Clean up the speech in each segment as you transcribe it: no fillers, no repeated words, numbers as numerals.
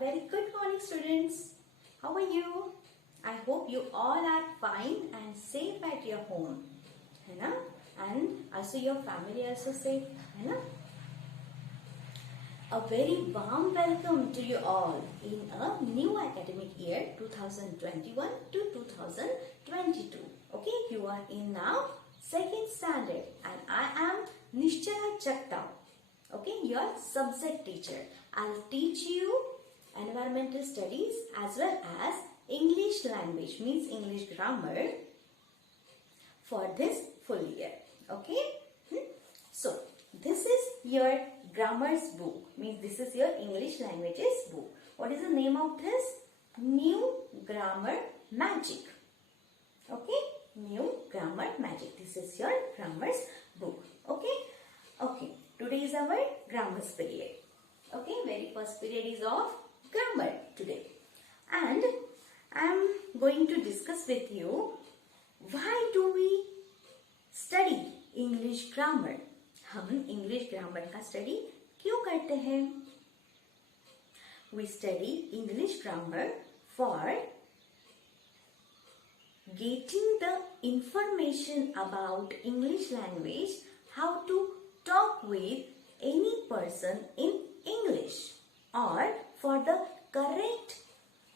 very good morning, students. How are you? I hope you all are fine and safe at your home, है ना? And also your family also safe, है ना? A very warm welcome to you all in a new academic year 2021 to 2022. Okay, you are in now second standard and I am Nishchala Chakta. Okay, your subject teacher. I'll teach you environmental studies as well as English language, means English grammar for this full year. Okay, so this is your grammar's book, means this is your English languages book. What is the name of this? New Grammar Magic. Okay, New Grammar Magic. This is your grammar's book. Okay, okay. Today is our grammars period. Okay, very first period is of grammar today, and I am going to discuss with you why do we study English grammar. हम English grammar का स्टडी क्यों करते हैं? We study English grammar for getting the information about English language, how to talk with any person in English, or for the correct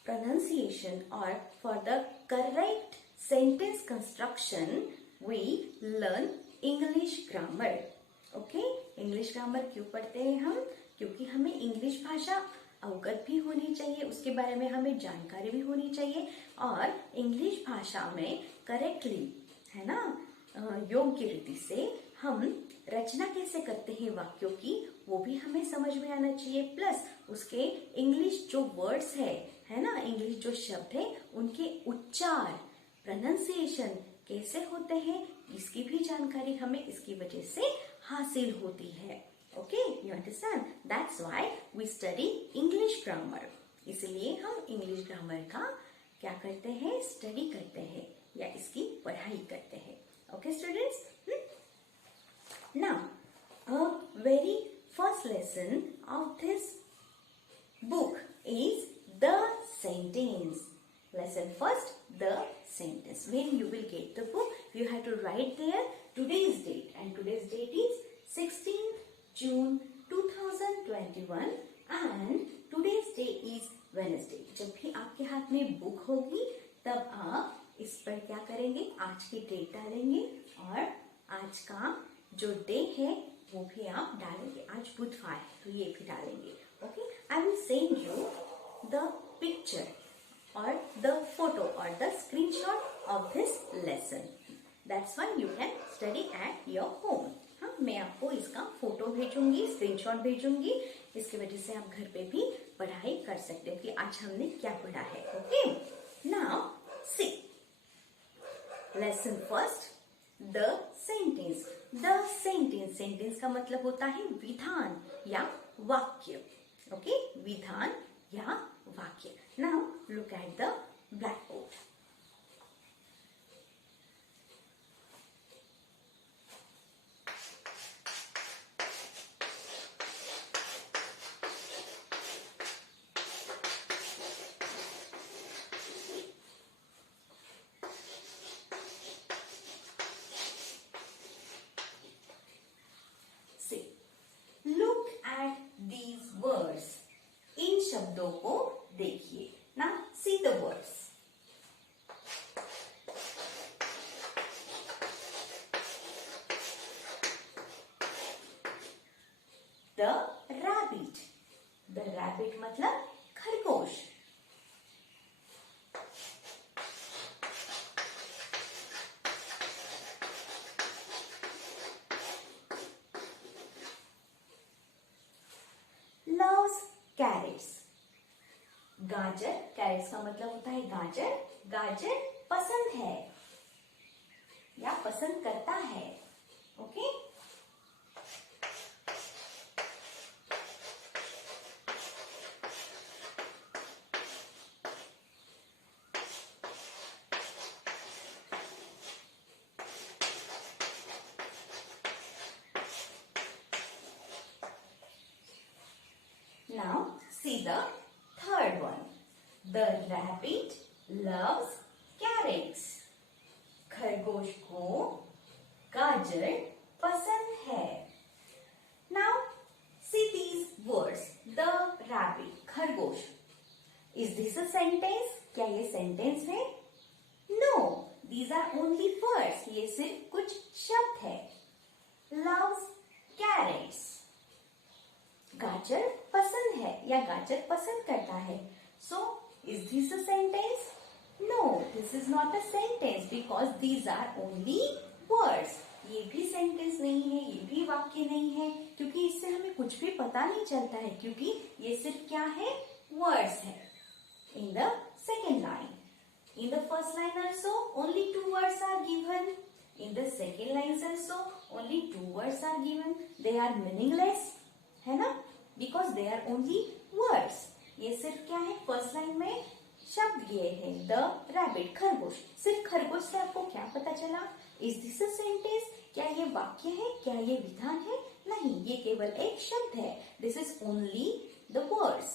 pronunciation or for the correct sentence construction we learn English grammar. Okay, English grammar क्यों पढ़ते हैं हम? क्योंकि हमें इंग्लिश भाषा अवगत भी होनी चाहिए, उसके बारे में हमें जानकारी भी होनी चाहिए और इंग्लिश भाषा में करेक्टली, है ना, योग्य रीति से हम रचना कैसे करते हैं वाक्यों की, वो भी हमें समझ में आना चाहिए। प्लस उसके इंग्लिश जो वर्ड्स है ना, इंग्लिश जो शब्द है उनके उच्चार, प्रोनाउंसिएशन कैसे होते हैं, इसकी भी जानकारी हमें इसकी वजह से हासिल होती है। Okay, you understand? That's why we study English grammar. इसलिए हम इंग्लिश ग्रामर का क्या करते हैं? स्टडी करते हैं या इसकी पढ़ाई करते हैं। Okay students, now a very first lesson of this book is the sentence. Lesson first, the sentence. When you will get the book, you have to write there today's date, and today's date is 16th June 2021 and today's day is Wednesday. जब भी आपके हाथ में बुक होगी तब आप इस पर क्या करेंगे? आज की डेट डालेंगे और आज का जो डे है वो भी आप डालेंगे। आज बुधवार है तो ये भी डालेंगे। Okay, I will send you the picture or the photo or the screenshot of this lesson. That's why you can study at your home. हाँ, मैं आपको इसका फोटो भेजूंगी, स्क्रीनशॉट भेजूंगी, इसकी वजह से आप घर पे भी पढ़ाई कर सकते हो कि आज हमने क्या पढ़ा है। Okay, now see lesson first, the sentence. The sentence, sentence का मतलब होता है विधान या वाक्य। ओके, विधान या वाक्य। Now look at the black board. Look at these words. इन शब्दों को देखिए ना। See the words. The rabbit. The rabbit मतलब खरगोश। Loves carrots. गाजर, कैरेट्स का मतलब होता है गाजर। गाजर पसंद है या पसंद करता है। Okay, now see the third The rabbit loves carrots. खरगोश को गाजर पसंद है. Now see these words. The rabbit, खरगोश. Is this a sentence? क्या ये सेंटेंस है? No, these are only words. ये सिर्फ कुछ शब्द है. Loves carrots. गाजर पसंद है या गाजर पसंद करता है. So, is this a sentence? No, this is not a sentence because these are only words. ये भी सेंटेंस नहीं है, ये भी वाक्य नहीं है, क्योंकि इससे हमें कुछ भी पता नहीं चलता है, क्योंकि ये सिर्फ क्या है? वर्ड्स है. In the second line, in the first line also only two words are given. In the second line also only two words are given. They are meaningless, है ना? Because they are only words. ये सिर्फ क्या है? First line में शब्द ये है. The rabbit, खरगोश. सिर्फ खरगोश से आपको क्या पता चला? Is this a sentence? क्या ये वाक्य है? क्या ये विधान है? नहीं, ये केवल एक शब्द है. This is only the words.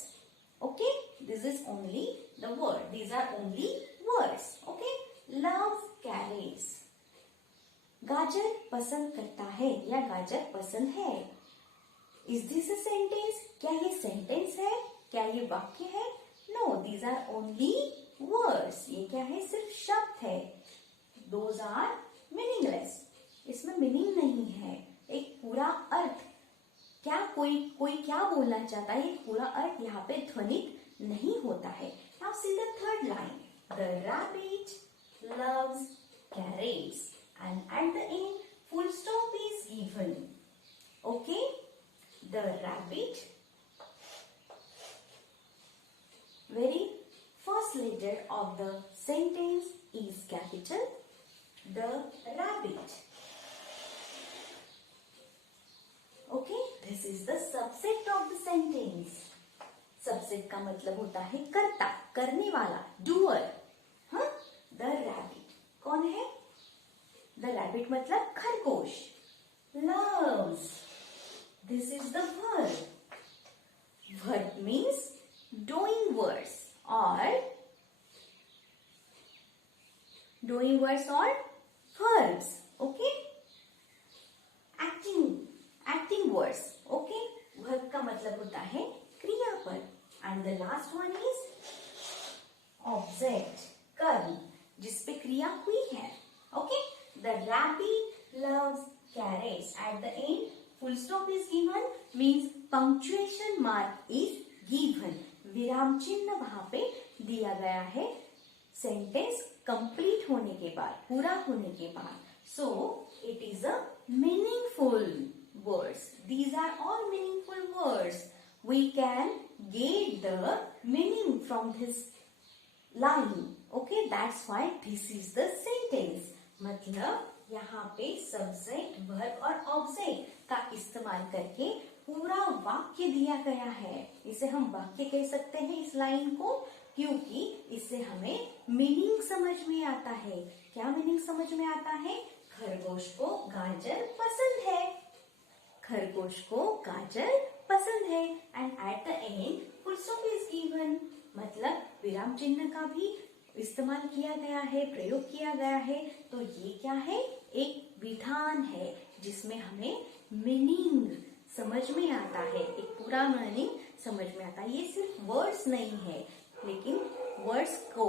Okay? This is only the word. These are only words. Okay? Love carrots. गाजर पसंद करता है या गाजर पसंद है. Is this a sentence? क्या ये सेंटेंस है? क्या ये वाक्य है? No, these are only words. ये क्या है? सिर्फ शब्द है. Those are meaningless. इसमें मीनिंग नहीं है. एक पूरा अर्थ, क्या कोई क्या बोलना चाहता है, एक पूरा अर्थ यहाँ पे ध्वनित नहीं होता है. Now see the third line. The rabbit loves carrots, and at the end full stop is given. Okay? The rabbit, very first letter of the sentence is capital. The rabbit. Okay? This is the subject of the sentence. Subject का मतलब होता है कर्ता, करने वाला, doer. हाँ? The rabbit. कौन है? The rabbit मतलब खरगोश. Loves. This is the verb. Verb means doing words or verbs. Okay? Acting words. Okay? Verb का मतलब होता है क्रियापद. And the last one is object, कर्म, जिसपे क्रिया हुई है. Okay? The rabbit loves carrots. At the end, full stop is given, means punctuation mark is given. विराम चिन्ह वहां पे दिया गया है सेंटेंस कंप्लीट होने के बाद, पूरा होने के बाद. So it is a meaningful words. These are all meaningful words. We can get the meaning from this line. Okay, that's why this is the sentence. मतलब यहाँ पे सब्जेक्ट, वर्ब और ऑब्जेक्ट का इस्तेमाल करके पूरा वाक्य दिया गया है. इसे हम वाक्य कह सकते हैं इस लाइन को, क्योंकि इससे हमें मीनिंग समझ में आता है. क्या मीनिंग समझ में आता है? खरगोश को गाजर पसंद है. खरगोश को गाजर पसंद है. And at the end full stop is given. मतलब विराम चिन्ह का भी इस्तेमाल किया गया है, प्रयोग किया गया है. तो ये क्या है? एक विधान है जिसमें हमें मीनिंग समझ में आता है, एक पूरा मीनिंग समझ में आता है. ये सिर्फ वर्ड्स नहीं है, लेकिन वर्ड्स को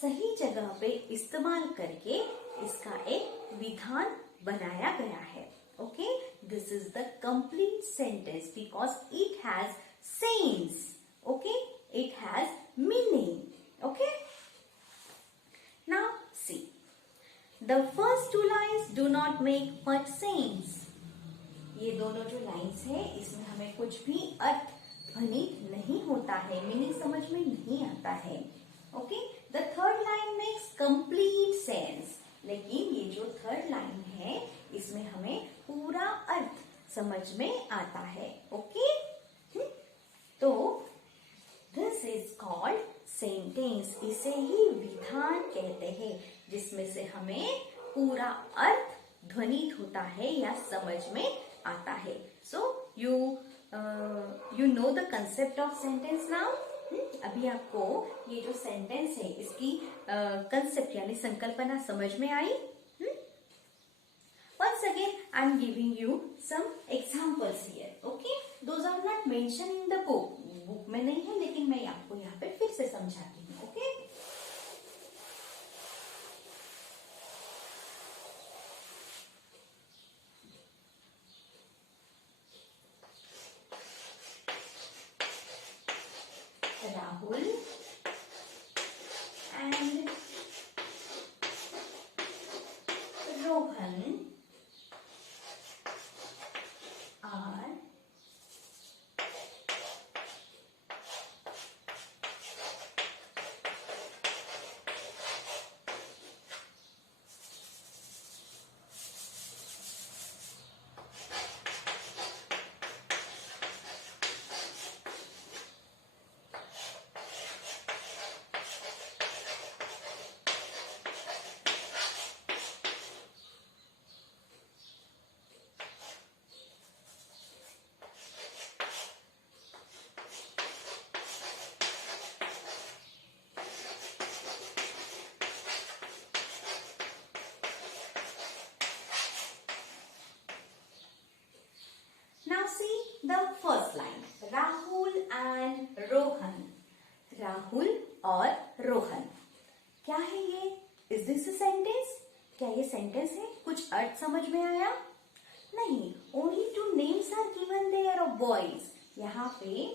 सही जगह पे इस्तेमाल करके इसका एक विधान बनाया गया है. Okay, this is the complete sentence because it has sense. Okay, it has meaning. Okay, now see the first two lines do not make much sense. ये दोनों जो लाइन्स है इसमें हमें कुछ भी अर्थ ध्वनित नहीं होता है, मीनिंग समझ में नहीं आता है. Okay, the third line makes complete sense. लेकिन ये जो थर्ड लाइन है इसमें हमें पूरा अर्थ समझ में आता है. ओके, तो दिस इज कॉल्ड सेंटेंस. इसे ही विधान कहते हैं जिसमें से हमें पूरा अर्थ ध्वनित होता है या समझ में आता है. सो you know the concept of sentence now. अभी आपको ये जो सेंटेंस है इसकी कंसेप्ट यानी संकल्पना समझ में आई? Once again, I am giving you some examples here. Okay? Those are not mentioned in the book. Book में नहीं है, लेकिन मैं आपको यहाँ पे फिर से समझाती हूँ. Okay? Rahul and Rohan are Now see the first line. Rahul and Rohan. Rahul और रोहन. क्या है ये? Is this a sentence? क्या ये सेंटेंस है? कुछ अर्थ समझ में आया? नहीं. Only two names are given there of boys. यहाँ पे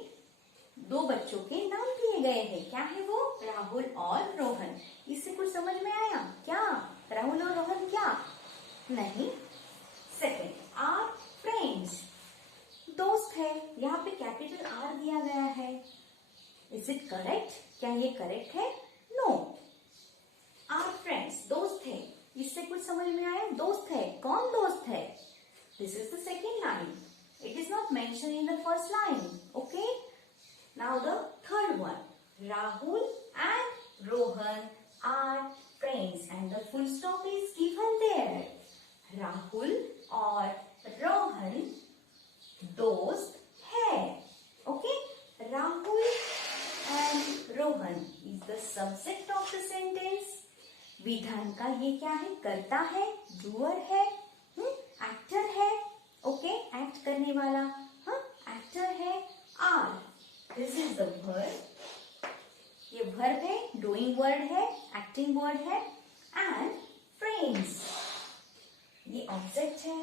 दो बच्चों के नाम दिए गए हैं. क्या है वो? राहुल और रोहन. इससे कुछ समझ में आया? क्या? राहुल और रोहन क्या? नहीं. Second, R friends. दोस्त है. यहाँ पे कैपिटल आर दिया गया है. Is it correct? क्या ये करेक्ट है? नो. आर फ्रेंड्स, दोस्त है. इससे कुछ समझ में आया? दोस्त है. कौन दोस्त है? This is the second line. It is not mention in the first line. Okay. Now the third one. Rahul and Rohan are friends and the full stop is given there. Rahul और रोहन दोस्त है. Okay. Rahul and Rohan is the subject of the sentence. विधान का ये क्या है? करता है, डूअर है, एक्टर है. ओके. एक्ट करने वाला एक्टर है. Are, this is the verb. ये वर्ब है, डूइंग वर्ड है, एक्टिंग वर्ड है. एंड फ्रेंड्स, ये ऑब्जेक्ट है.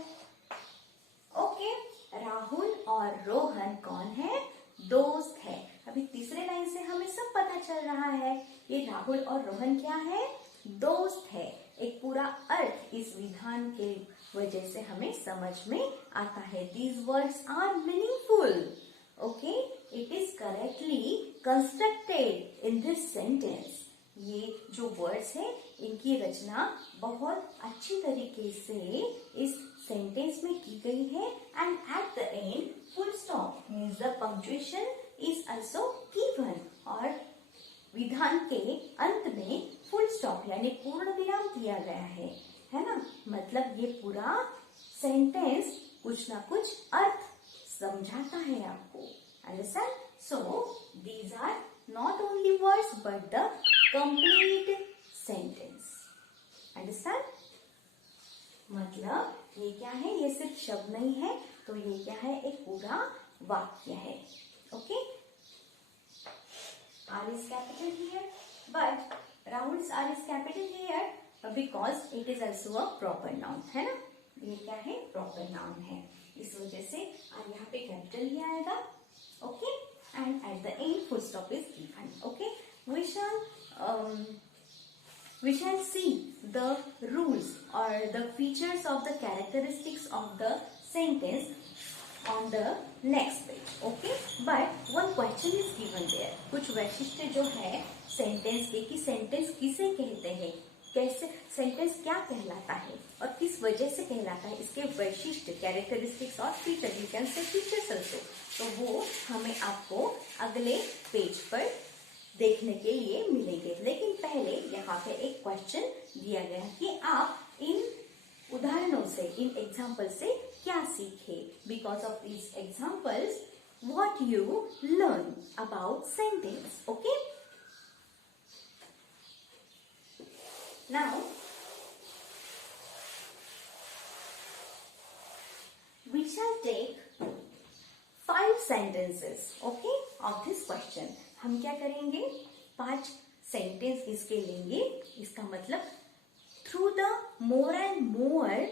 ओके. राहुल और रोहन कौन है? दोस्त है. अभी तीसरे लाइन से हमें सब पता चल रहा है. ये राहुल और रोहन क्या है? दोस्त है. एक पूरा अर्थ इस विधान के वजह से हमें समझ में आता है. These words are meaningful. Okay. It is correctly constructed in this sentence. ये जो वर्ड्स है इनकी रचना बहुत अच्छी तरीके से इस सेंटेंस में की गई है. And at the end full stop means the punctuation is also given. और विधान के अंत में फुल स्टॉप यानी पूर्ण विराम दिया गया है ना. मतलब ये पूरा सेंटेंस कुछ ना कुछ अर्थ समझाता है आपको. Understand? So these are not only words but the complete sentence. Understand? मतलब ये क्या है? ये सिर्फ शब्द नहीं है, तो ये क्या है? एक पूरा वाक्य है. Okay? R is capital here, but Rahul's R is capital here because it is also a proper noun. है ना? ये क्या है? Proper noun है. इस वजह से R यहाँ पे कैपिटल ही आएगा. Okay? And at the end full stop is given. Okay. We shall see the rules or the features of the characteristics of the sentence on the next page. Okay. But one question is given there. कुछ वैशिष्ट्य जो है सेंटेंस के कि सेंटेंस किसे कहते हैं, कैसे सेंटेंस क्या कहलाता है और किस वजह से कहलाता है, इसके वैशिष्ट्य कैरेक्टरिस्टिक्स और feature, you can say features also. तो वो हमें आपको अगले पेज पर देखने के लिए मिलेंगे. लेकिन पहले यहाँ पे एक क्वेश्चन दिया गया कि आप इन उदाहरणों से, इन एग्जाम्पल से क्या सीखे. Because of these examples what you learn about sentence. Okay? Now, we shall take 5 sentences, okay, of this question. हम क्या करेंगे? 5 सेंटेंस इसके लेंगे. इसका मतलब through the more and more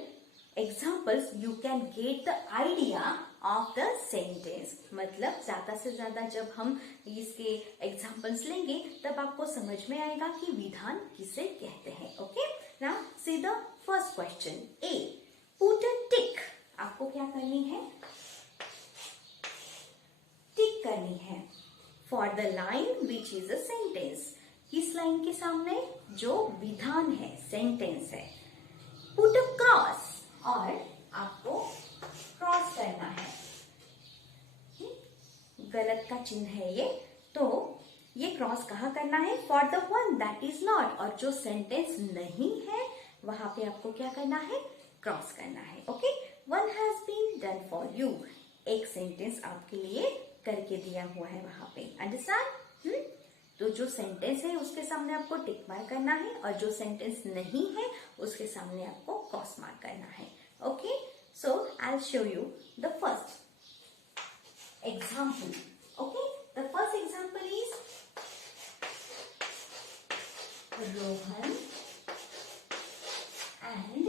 examples you can get the idea of the sentence. मतलब ज्यादा से ज्यादा जब हम इसके एग्जाम्पल्स लेंगे तब आपको समझ में आएगा कि विधान किसे कहते हैं. Okay, now see the first question. A, put a tick. आपको क्या करनी है? टिक करनी है for the line which is a sentence. किस लाइन के सामने? जो विधान है, सेंटेंस है. पुट अ क्रॉस, और आपको क्रॉस करना है. गलत का चिन्ह है ये, तो ये क्रॉस कहाँ करना है? For the one that is not, और जो सेंटेंस नहीं है वहां पे आपको क्या करना है? क्रॉस करना है. Okay, one has been done for you. एक सेंटेंस आपके लिए करके दिया हुआ है वहां पे. अंडरस्टैंड? तो जो सेंटेंस है उसके सामने आपको टिक मार्क करना है, और जो सेंटेंस नहीं है उसके सामने आपको क्रॉस मार्क करना है. ओके, सो I will show you the first example. Okay, the first example is Rohan and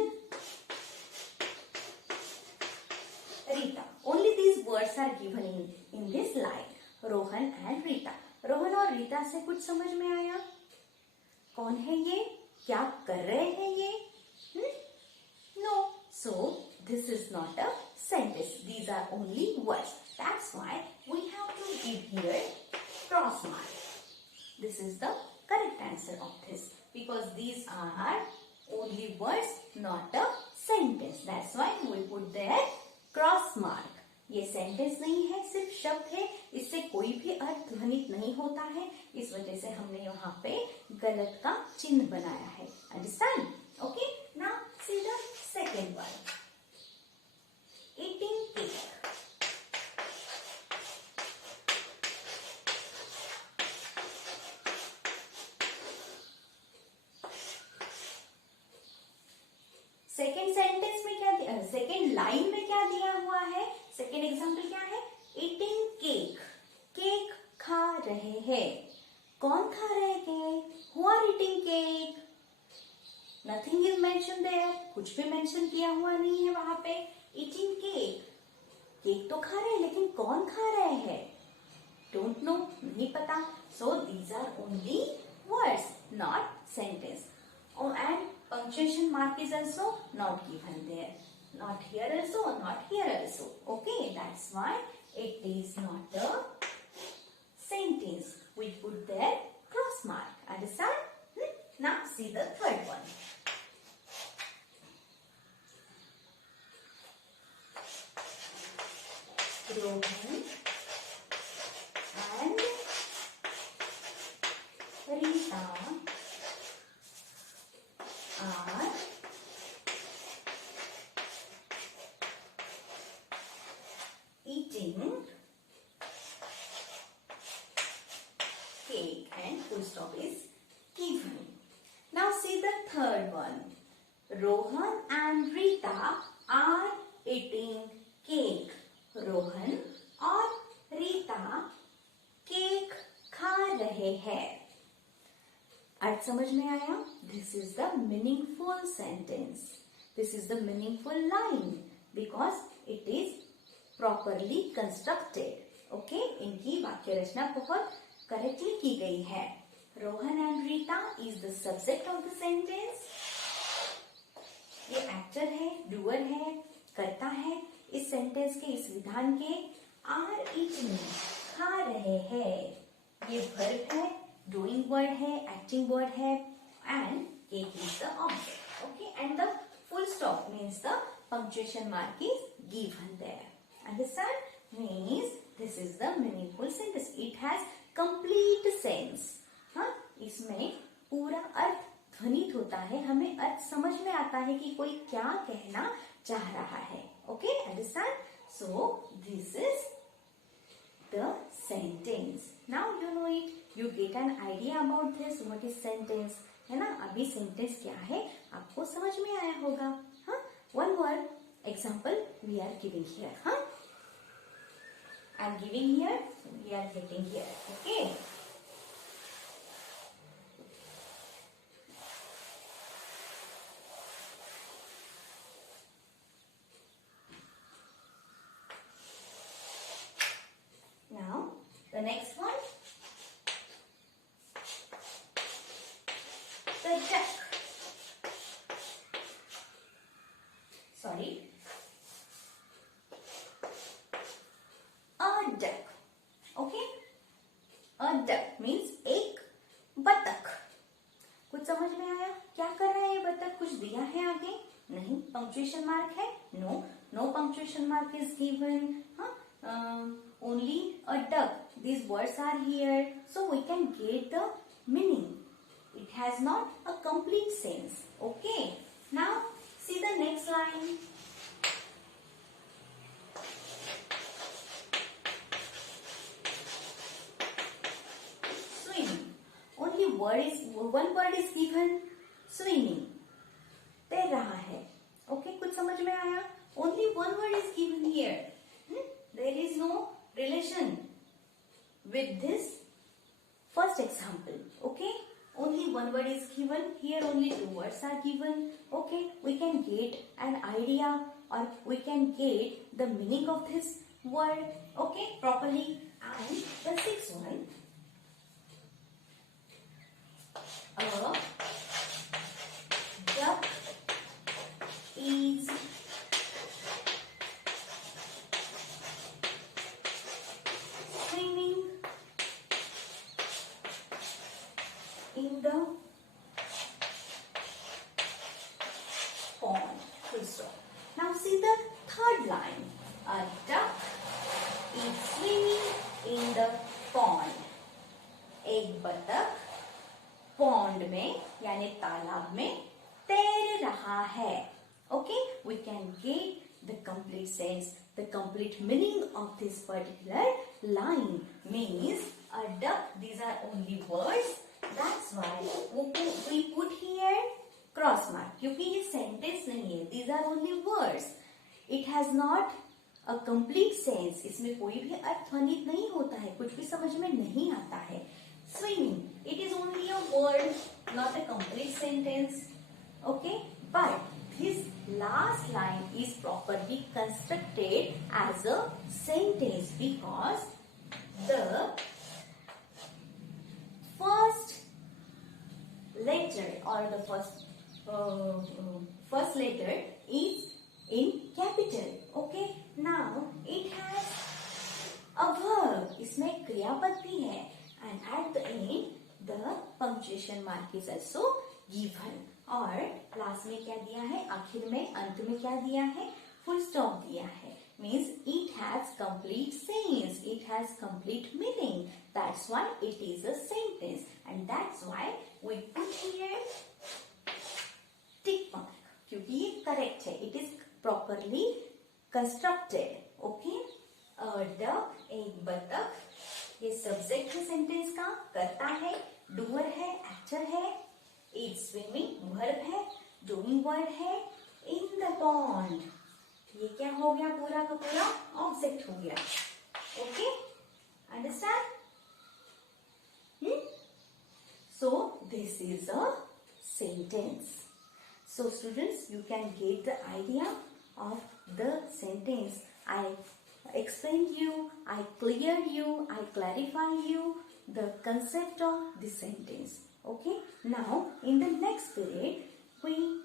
Rita. Only these words are given in this line. Rohan and Rita. Rohan और रीता से कुछ समझ में आया? कौन है ये? क्या कर रहे हैं ये? No. So this is not a sentence. These are only words. That's why we have to give here cross mark. This is the correct answer of this, because these are only words, not a sentence. That's why we put there cross mark. ये सेंटेंस नहीं है, सिर्फ शब्द है. इससे कोई भी अर्थ ध्वनित नहीं होता है. इस वजह से हमने यहाँ पे गलत का चिन्ह बनाया है. Understand? Okay, now see the second one. Eating cake. Second sentence में क्या दिया? सेकेंड लाइन में क्या दिया हुआ है? सेकेंड एग्जाम्पल क्या है? Eating cake. केक खा रहे हैं. कौन खा रहे हैं? Who are eating cake? Nothing is mention there. कुछ भी मेंशन किया हुआ नहीं है वहां पे. Eating cake. केक तो खा रहे हैं, लेकिन कौन खा रहे हैं? डोंट नो, नहीं पता. So these are only words, not sentence. And punctuation mark is also not given there. Not here also, not here also. Okay, that's why it is not a sentence. We put there cross mark. Understand? Now see the third one. Rohan and Rita are eating cake, and full stop is given. Now see the third one. Rohan and Rita are eating cake. Rohan और रीता केक खा रहे हैं. अर्थ समझ में आया? This is the meaningful sentence. This is the meaningful line because it is properly constructed. Okay, इनकी वाक्य रचना बहुत करेक्टली की गई है. रोहन एंड Rita is the subject of the sentence. ये एक्टर है, डूअर है, करता है. इस सेंटेंस के, इस विधान के आर ईटिंग खा रहे हैं. ये वर्ब है, डूइंग वर्ड है, एक्टिंग वर्ड है, and cake is the object. Okay, and the full stop means the punctuation mark is given there. Understand? Means this is the meaningful sentence. It has complete sense. हाँ, इसमें पूरा अर्थ ध्वनित होता है. हमें अर्थ समझ में आता है कि कोई क्या कहना चाह रहा है. Okay, understand? So this is sentence. Now you know it. You get an idea about this. What is sentence? है ना? अभी sentence क्या है आपको समझ में आया होगा. हाँ? One word example we are giving here. हाँ? I am giving here. We are getting here. Okay. Now the next one. The duck. Sorry. A duck. Okay. A duck means एक बतख. कुछ समझ में आया? क्या कर रहा है ये बतख? कुछ दिया है आगे? नहीं. पंक्चुएशन मार्क है? No. No punctuation mark is given. Only a duck. These words are here, so we can get the meaning. It has not a complete sense. Okay. Now see the next line. Swimming. Only one word is given. Swimming. तैर रहा है. Okay, कुछ समझ में आया? Only one word is given here. There is no relation with this first example. Okay, only one word is given here. Only two words are given. Okay, we can get an idea or we can get the meaning of this word. Okay, properly. And the sixth one, a duck is swimming in the pond. Full stop. Now see the third line. A duck is swimming in the pond. एक बतख pond में यानी तालाब में तैर रहा है. Okay, we can get the complete sense, the complete meaning of this particular line. Means a duck. These are only words. That's why we put here cross mark. क्योंकि ये sentence नहीं है. These are only words. It has not a complete sense. इसमें कोई भी अर्थ ध्वनित नहीं होता है. कुछ भी समझ में नहीं आता है. Swimming. It is only a word, not a complete sentence. Okay, but this last line is properly constructed as a sentence because the first letter or the first letter is in capital. Okay, now it has a verb. इसमें क्रियापद भी है. And at the end, the punctuation mark is also given. और लास्ट में क्या दिया है? आखिर में, अंत में क्या दिया है? फुल स्टॉप दिया है. Means it has complete sense. It has complete meaning. That's why it is a sentence. And that's why we put here tick mark. क्योंकि ये correct है. It is properly constructed. Okay? A duck, एक बतख. ये सब्जेक्ट है सेंटेंस का. करता है, डूअर है, एक्टर है. इज स्विमिंग वर्ब है, डूइंग वर्ड है. इन द पॉन्ड ये क्या हो गया? पूरा का पूरा ऑब्जेक्ट हो गया. Okay, understand? So this is a sentence. So students, you can get the idea of the sentence. I explained you, I cleared you, I clarified you the concept of the sentence. Okay, now in the next period we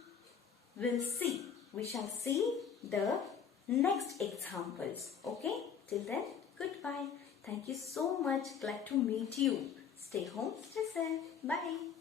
shall see the next examples. Okay, till then, goodbye. Thank you so much. Glad to meet you. Stay home, stay safe. Bye.